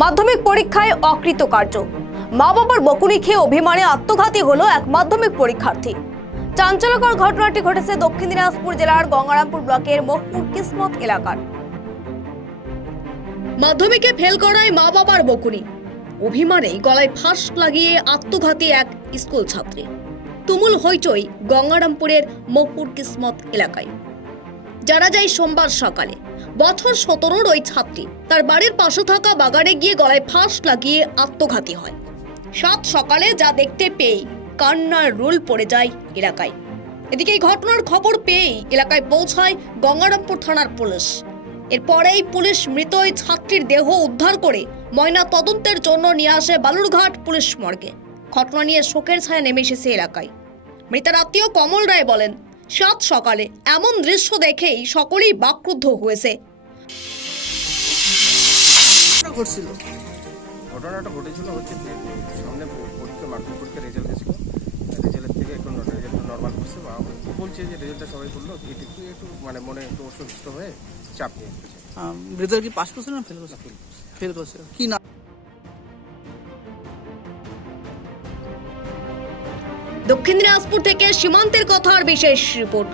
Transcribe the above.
মাধ্যমিক পরীক্ষায় অকৃতকার্য, মা বাবার বকুনি খেয়ে অভিমানে আত্মঘাতী হলো এক মাধ্যমিক পরীক্ষার্থী। চাঞ্চল্যকর ঘটনাটি ঘটেছে দক্ষিণ দিনাজপুর জেলার গঙ্গারামপুর ব্লকের মহপুর কিসমত এলাকার। মাধ্যমিকে ফেল করায় মা বাবার বকুনি, অভিমানে গলায় ফাঁস লাগিয়ে আত্মঘাতী এক স্কুল ছাত্রী। তুমুল হইচই গঙ্গারামপুরের মহপুর কিসমত এলাকায়। জানা যায় সোমবার সকালে বছর 17-র ওই ছাত্রী তার বাড়ির পাশে থাকা বাগানে গিয়ে গলায় ফাঁস লাগিয়ে আত্মঘাতী হয়। সাত সকালে যা দেখতে পেয়ে কান্নার রোল পড়ে যায় এলাকায়। এদিকে এই ঘটনার খবর পেয়েই এলাকায় পৌঁছায় গঙ্গারামপুর থানার পুলিশ। এরপরেই পুলিশ মৃত ওই ছাত্রীর দেহ উদ্ধার করে ময়না তদন্তের জন্য নিয়ে আসে বালুরঘাট পুলিশ মর্গে। ঘটনা নিয়ে শোকের ছায়া নেমে এসেছে এলাকায়। মৃতের আত্মীয় কমল রায় বলেন, সাত সকালে এমন দৃশ্য দেখেই সকলেই বাকরুদ্ধ হয়েছে। ঘটনাটা ঘটেছিল হচ্ছে যে সামনে পরীক্ষা মাধ্যমিক পরীক্ষার রেজাল্ট এসেছিল। রেজাল্টের থেকে এখন রেজাল্ট নর্মাল করছে বা বলছে যে রেজাল্টটা সবাই করলো, একটু মানে মনে একটু অসুস্থ হয়ে চাপ নিয়ে এসেছে। রেজাল্ট কি পাস করছে না ফেল করছে? ফেল করছে। কি না দক্ষিণ দিনাজপুর থেকে সীমান্তের কথার বিশেষ রিপোর্ট।